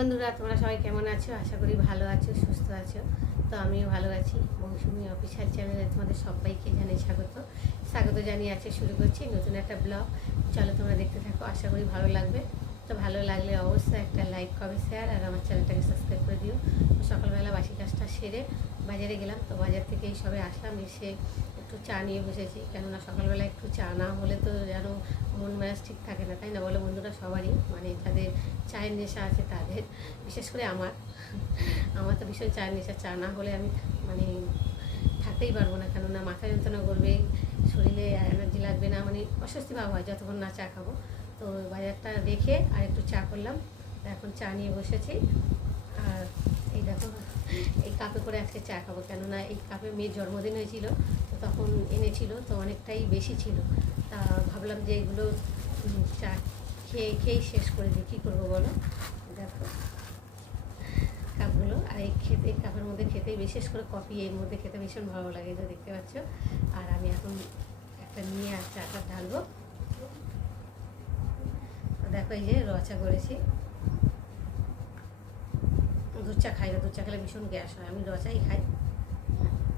বন্ধুরা, তোমরা সবাই কেমন আছো? আশা করি ভালো আছো, সুস্থ আছো। তো আমিও ভালো আছি। মৌসুমি অফিসিয়াল চ্যানেলে তোমাদের সবাইকে জানাই স্বাগত জানিয়ে আছে শুরু করছি নতুন একটা ব্লগ। চলো তোমরা দেখতে থাকো, আশা করি ভালো লাগবে। তো ভালো লাগলে অবশ্যই একটা লাইক, কমেন্ট, শেয়ার আর আমার চ্যানেলটাকে সাবস্ক্রাইব করে দিও। সকালবেলা বাসি কাজটা সেরে বাজারে গেলাম। তো বাজার থেকে এই সবে আসলাম, এসে একটু চা নিয়ে বসেছি। কেননা সকালবেলা একটু চা না হলে তো যেন মন মেজাজ ঠিক থাকে না, তাই না বলো বন্ধুরা? সবারই, মানে যাদের চায়ের নেশা আছে তাদের, বিশেষ করে আমার তো ভীষণ চায়ের নেশা। চা না হলে আমি মানে থাকতেই পারবো না, কেননা মাথা যন্ত্রণা করবে, শরীরে এনার্জি লাগবে না, মানে অস্বস্তি ভাব হয় যতক্ষণ না চা খাবো। তো বাজারটা রেখে আর একটু চা করলাম। এখন চা নিয়ে বসেছি। আর এই দেখো, এই কাপে করে আজকে চা খাবো, কেননা এই কাপে মেয়ের জন্মদিন হয়েছিল, তো তখন এনেছিল, তো অনেকটাই বেশি ছিল। তা ভাবলাম যে এগুলো চা খেয়েই শেষ করে দিই, কী করবো বলো? দেখো কাপগুলো, আর এই কাপের মধ্যে খেতে, বিশেষ করে কফি এর মধ্যে খেতে ভীষণ ভালো লাগে, তো দেখতে পাচ্ছ। আর আমি এখন একটা নিয়ে আর চাটা ঢালবো। দেখো এই যে রচা করেছি। দুধ চা খাই না, দুধ চা খেলে ভীষণ গ্যাস হয়, আমি রচাই খাই।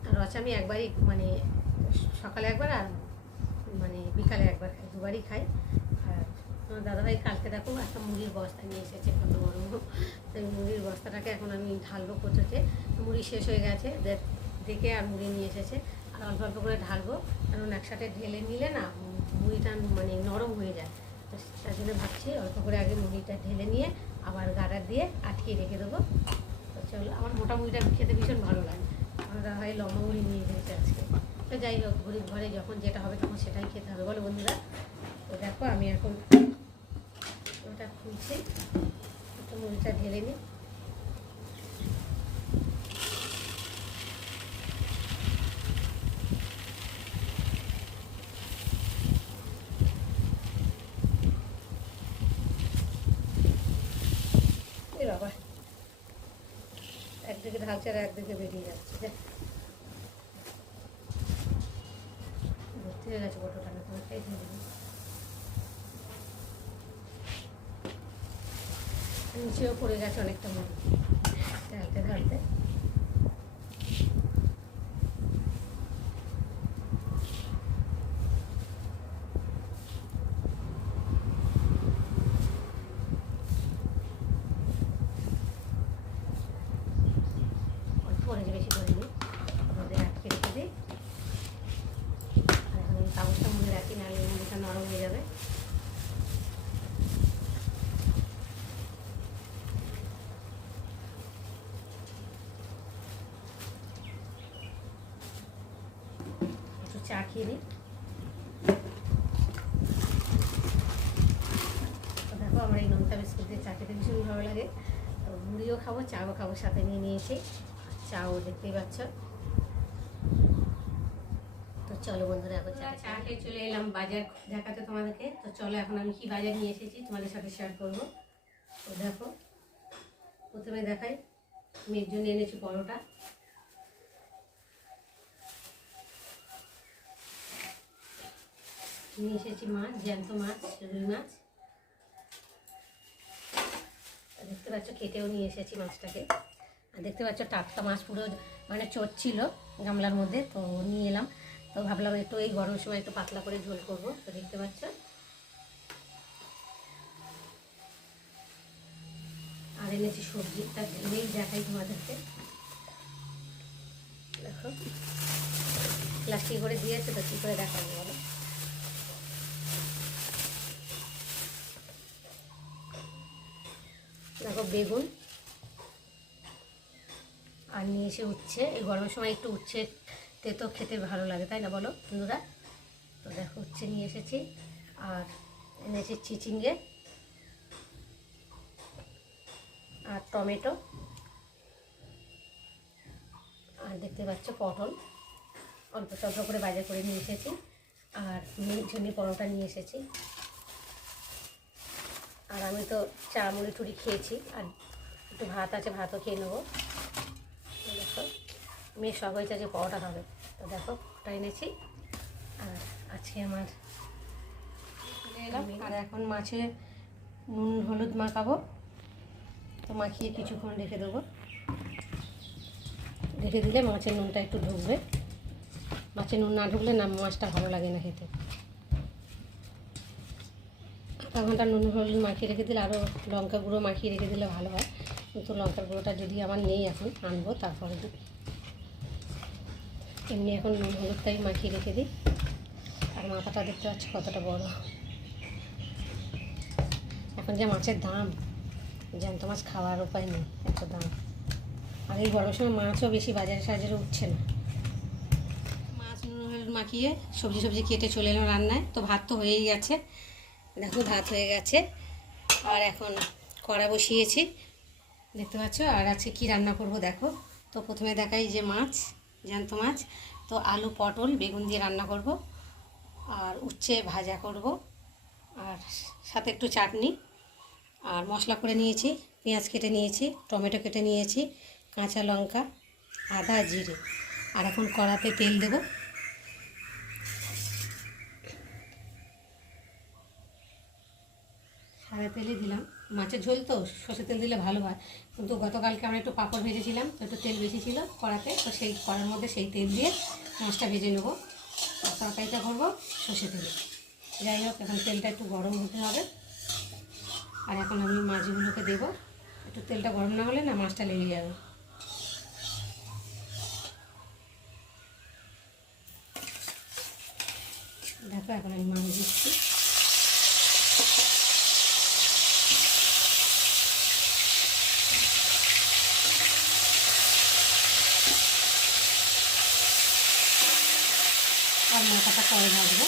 আর রচা আমি একবারই, মানে সকালে একবার আর মানে বিকালে একবার খাই, দুবারই খাই। আর আমার দাদাভাই কালকে দেখো একটা মুড়ির বস্তা নিয়ে এসেছে, কত বড়। তো এই মুড়ির বস্তাটাকে এখন আমি ঢালবো কোচোতে। মুড়ি শেষ হয়ে গেছে দেখে আর মুড়ি নিয়ে এসেছে, আর অল্প অল্প করে ঢালবো, কারণ একসাথে ঢেলে নিলে না মুড়িটা মানে নরম হয়ে যায়। তো তার জন্য ভাবছি অল্প করে আগে মুড়িটা ঢেলে নিয়ে আবার গাড়া দিয়ে আটকিয়ে রেখে দেবো। তো চলো, আমার মোটা মুড়িটা খেতে ভীষণ ভালো লাগে। আমার দাদাভাই লম্বা মুড়ি নিয়ে এসেছে আজকে। তো যাই হোক, গরিব ঘরে যখন যেটা হবে তখন সেটাই খেতে হবে, বলো বন্ধুরা? তো দেখো আমি এখন ওটা খুলছি, একটু মুড়িটা ঢেলে নিই। এই বাবা, একদিকে ঢালছে আর একদিকে বেরিয়ে যাচ্ছে, ভর্তি হয়ে গেছে কত টাকা, তোমারটাই ধরে নিচেও পড়ে গেছে অনেকটা মুড়ি ঢালতে ঢালতে। পরে বেশি করে নিই, আমাদের আটকে রেখে দিই। আর এখন আমি কাগজটা মনে রাখি, নাহলে মুড়িটা নরম হয়ে যাবে। একটু চা খেয়ে নিই। দেখো আমার এই নোনতা বিস্কুট দিয়ে চা খেতে ভীষণ ভালো লাগে। তো মুড়িও খাবো, চাও খাবো, সাথে নিয়ে নিয়েছি। চাও দেখতেই পাচ্ছ। তো চলো বন্ধুরা, এখন চা খেয়ে চলে এলাম বাজার দেখাতে তোমাদেরকে। তো চলো এখন আমি কি বাজার নিয়ে এসেছি তোমাদের সাথে শেয়ার করবো। তো দেখো, প্রথমে দেখাই, মেয়ের জন্য এনেছি পরোটা। নিয়ে এসেছি মাছ, জ্যান্ত মাছ, রুই মাছ। দেখতে পাচ্ছ কেটেও নিয়ে এসেছি মাছটাকে। আর দেখতে পাচ্ছ টাটকা মাছ, পুরো মানে চটছিল গামলার মধ্যে, তো নিয়ে এলাম। তো ভাবলাম একটু এই গরম সময় একটু পাতলা করে ঝোল করবো। তো দেখতে পাচ্ছ, আর এনেছি সবজি, তা ঢেলেই দেখাই তোমাদেরকে। দেখো প্লাস্টিক করে দিয়েছে, তো কী করে দেখাবো বলো? দেখো বেগুন, আর নিয়ে এসে উচ্ছে। এই গরমের সময় একটু উচ্ছে তেতো খেতে ভালো লাগে, তাই না বলো বন্ধুরা? তো দেখো উচ্ছে নিয়ে এসেছি, আর এনেছি চিচিঙ্গে, আর টমেটো, আর দেখতে পাচ্ছ পটল অল্প অল্প করে বাজার করে নিয়ে এসেছি। আর মেয়ের জন্য পরোটা নিয়ে এসেছি। আর আমি তো চা মুড়ি টুড়ি খেয়েছি, আর একটু ভাত আছে, ভাতও খেয়ে নেবো। দেখো মেয়ে সব হয়েছে যে পরোটা খাবে, তো দেখো ওটা এনেছি। আর আজকে আমার এলাম, আর এখন মাছে নুন হলুদ মাখাবো। তো মাখিয়ে কিছুক্ষণ রেখে দেবো। রেখে দিলে মাছের নুনটা একটু ঢুকবে। মাছের নুন না ঢুকলে না মাছটা ভালো লাগে না খেতে। আধা ঘন্টা নুন হলুদ মাখিয়ে রেখে দিলে, আরও লঙ্কা গুঁড়ো মাখিয়ে রেখে দিলে ভালো হয়, কিন্তু লঙ্কার গুঁড়োটা যদি আমার নেই এখন, আনবো তারপরে দিই। এমনি এখন নুন হলুদটাই মাখিয়ে রেখে দিই। আর মাথাটা দেখতে পাচ্ছি কতটা বড়। এখন যে মাছের দাম, জ্যান্ত মাছ খাওয়ার উপায় নেই, এত দাম। আর এই গরমের সময় মাছও বেশি বাজারে সাজারে উঠছে না। মাছ নুন হলুদ মাখিয়ে সবজি কেটে চলে এলাম রান্নায়। তো ভাত তো হয়েই গেছে, দেখো ভাত হয়ে গেছে। আর এখন কড়া বসিয়েছি, দেখতে পাচ্ছ। আর আজকে কী রান্না করব দেখো। তো প্রথমে দেখাই যে মাছ, জ্যান্ত মাছ। তো আলু পটল বেগুন দিয়ে রান্না করব, আর উচ্ছে ভাজা করব, আর সাথে একটু চাটনি। আর মশলা করে নিয়েছি, পেঁয়াজ কেটে নিয়েছি, টমেটো কেটে নিয়েছি, কাঁচা লঙ্কা, আদা, জিরে। আর এখন কড়াতে তেল দেব। সাদা তেলই দিলাম, মাছের ঝোল তো সর্ষের তেল দিলে ভালো হয়, কিন্তু গতকালকে আমরা একটু পাঁপড় ভেজেছিলাম, তো একটু তেল বেশি ছিল কড়াতে, তো সেই কড়ার মধ্যে সেই তেল দিয়ে মাছটা ভেজে নেব। আর তরকারিটা করবো সর্ষে তেলে। যাই হোক, এখন তেলটা একটু গরম হতে হবে। আর এখন আমি মাছগুলোকে দেবো। একটু তেলটা গরম না হলে না মাছটা লেগে যাবে। দেখো এখন আমি মাছ দিচ্ছি। আর মাথাটা পরে ভাজবো,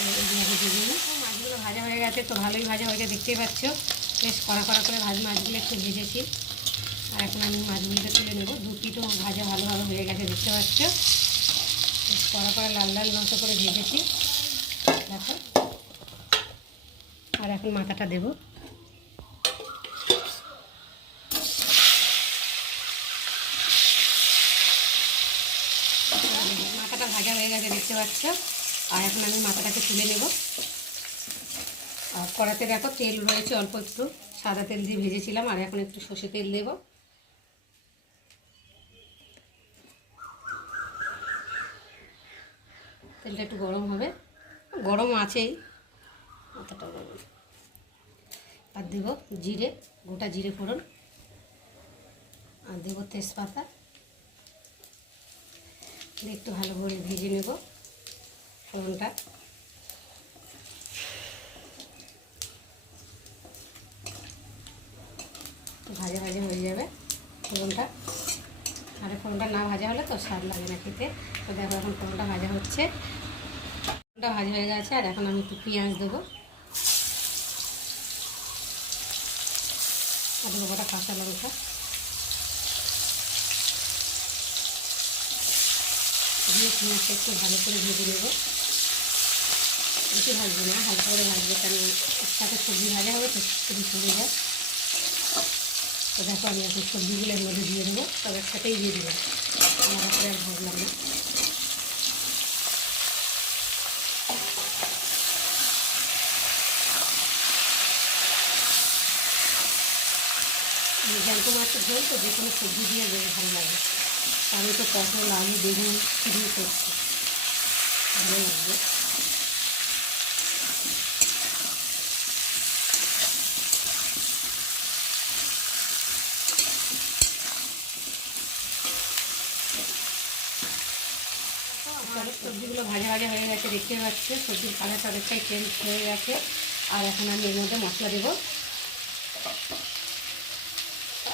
এইভাবে দিয়ে দিই। মাছগুলো ভাজা হয়ে গেছে, তো ভালোই ভাজা হয়েছে, দেখতেই পাচ্ছ। বেশ কড়া কড়া করে মাছগুলো একটু ভেজেছি। আর এখন আমি মাছগুলোকে তুলে নেবো। দু পিঠও ভাজা ভালোভাবে হয়ে গেছে, দেখতে পাচ্ছ। বেশ কড়া কড়া লাল লাল মতো করে ভেজেছি, দেখো। আর এখন মাথাটা দেবো। মাথাটা ভাজা হয়ে গেছে, দেখতে পাচ্ছ। আর এখন আমি মাথাটাকে তুলে নেব। আর কড়াতে দেখো তেল রয়েছে অল্প একটু, সাদা তেল দিয়ে ভেজেছিলাম। আর এখন একটু সর্ষে তেল দেব। তেলটা একটু গরম হবে, গরম আছেই, মাথাটা গরম। আর দেব জিরে, গোটা জিরে ফোড়ন। আর দেব তেজপাতা, একটু ভালো করে ভেজে নেব ফোড়নটা। ভাজা ভাজা হয়ে যাবে ফোড়নটা। আর ফোড়নটা না ভাজা হলে তো স্বাদ লাগে না খেতে। তো দেখো এখন ফোড়নটা ভাজা হচ্ছে, ফোড়নটা ভাজা হয়ে গেছে। আর এখন আমি একটু পেঁয়াজ দেবো, আর দেবো গোটা কাঁচা লঙ্কা। দিয়ে পেঁয়াজটা একটু ভালো করে ভেজে নেব। বেশি ভাজবো না, হালকা করে ভাজবো, কারণ একসাথে সবজি ভাজা হবে তো খুবই পড়ে যায়। তো দেখো আমি এখন সবজিগুলো এর মধ্যে দিয়ে দেবো, তবে একসাথেই দিয়ে দিলাম, আলাদা করে আর ভাজলাম না। জ্যান্ত মাছের ঝোল তো যে কোনো সবজি দিয়ে বেশ ভালো লাগে। আমি তো পটল আলু বেগুন দিয়ে করছি, ভালো লাগবে। সবজিগুলো ভাজা ভাজা হয়ে গেছে, দেখতে পাচ্ছে সবজির কালারটা অনেকটাই চেঞ্জ হয়ে গেছে। আর এখন আমি এর মধ্যে মশলা দেবো।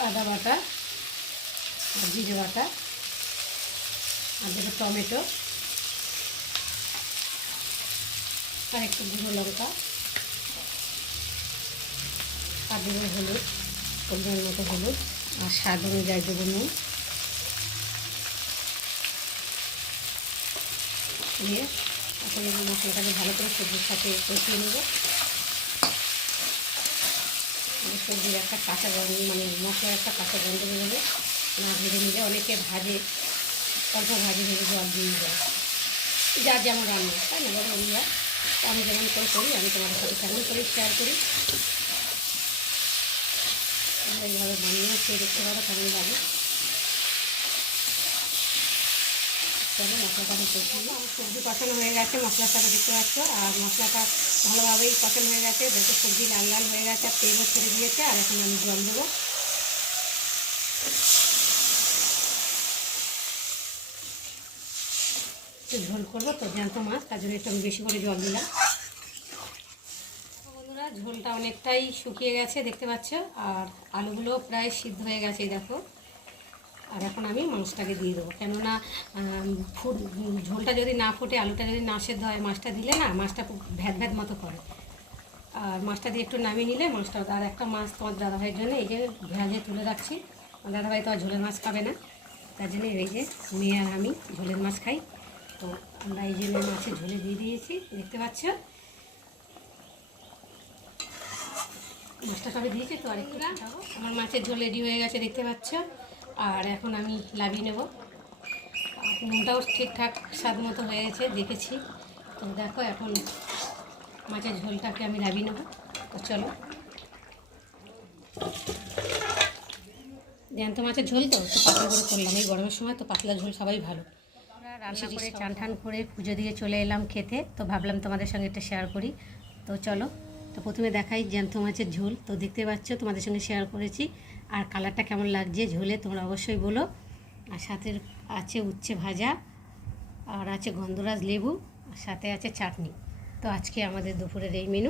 আদা বাটা, আর জিরে বাটা, আর দেবো টমেটো, আর একটু গুঁড়ো লঙ্কা, আর দেবো হলুদ, পরিমাণ মতো হলুদ, আর স্বাদ অনুযায়ী দেবো নুন। দিয়ে এখন এই মশলাটাকে ভালো করে সবজির সাথে কষিয়ে নেব। সবজির একটা কাঁচা গন্ধ, মানে মশলার একটা কাঁচা গন্ধ বেরোবে না ভেজে নিলে। অনেকে ভাজে, অল্প ভাজে ভেজে জল দিয়ে যায়, যার যেমন রান্না, তাই না বলো বন্ধুরা? আমি যেমন করে করি, আমি তোমাদের সাথে তেমন করে শেয়ার করি। এইভাবে বানিয়ে খেয়ে দেখতে পারো কেমন লাগে। চলো মশলাটাকে কষিয়ে নিই। সবজি কষানো হয়ে গেছে মশলার সাথে দেখতে পাচ্ছ, আর মশলাটা ভালোভাবেই কষানো হয়ে গেছে, দেখো সবজি লাল লাল হয়ে গেছে আর তেলও ছেড়ে দিয়েছে। আর এখন আমি জল দেবো। একটু ঝোল করবো তো জ্যান্ত মাছ, তার জন্য একটু আমি বেশি করে জল দিলাম। বন্ধুরা ঝোলটা অনেকটাই শুকিয়ে গেছে দেখতে পাচ্ছ, আর আলুগুলো প্রায় সিদ্ধ হয়ে গেছে দেখো। আর এখন আমি মাছটাকে দিয়ে দেবো, কেননা ঝোলটা যদি না ফুটে আলুটা যদি না সেদ্ধ হয় মাছটা দিলে না মাছটা ভ্যাদ ভ্যাদ মতো করে। আর মাছটা দিয়ে একটু নামিয়ে নিলে মাছটা, আর একটা মাছ তোমার দাদাভাইয়ের জন্য এই যে ভেজে তুলে রাখছি। আমার দাদাভাই তো আর ঝোলের মাছ খাবে না, তার জন্য এই যে মেয়ে আর আমি ঝোলের মাছ খাই। তো আমরা এই জন্য মাছের ঝোলে দিয়ে দিয়েছি দেখতে পাচ্ছ। মাছটা সবে দিয়েছি তো, আর একটু আমার মাছের ঝোল রেডি হয়ে গেছে দেখতে পাচ্ছ। আর এখন আমি লাভিয়ে নেব। নুনটাও ঠিকঠাক স্বাদ মতো হয়ে গেছে দেখেছি। তো দেখো এখন মাছের ঝোলটাকে আমি লাভিয়ে নেব। তো চলো, জ্যান্ত মাছের ঝোল তো পাতলা করে করলাম এই গরমের সময়, তো পাতলা ঝোল সবাই ভালো। আমরা রান্না করে চান ঠান করে পুজো দিয়ে চলে এলাম খেতে, তো ভাবলাম তোমাদের সঙ্গে একটা শেয়ার করি। তো চলো, তো প্রথমে দেখাই জ্যান্ত মাছের ঝোল। তো দেখতে পাচ্ছ তোমাদের সঙ্গে শেয়ার করেছি, আর কালারটা কেমন লাগছে ঝোলে তোমরা অবশ্যই বলো। আর সাথে আছে উচ্ছে ভাজা, আর আছে গন্ধরাজ লেবু, আর সাথে আছে চাটনি। তো আজকে আমাদের দুপুরের এই মেনু।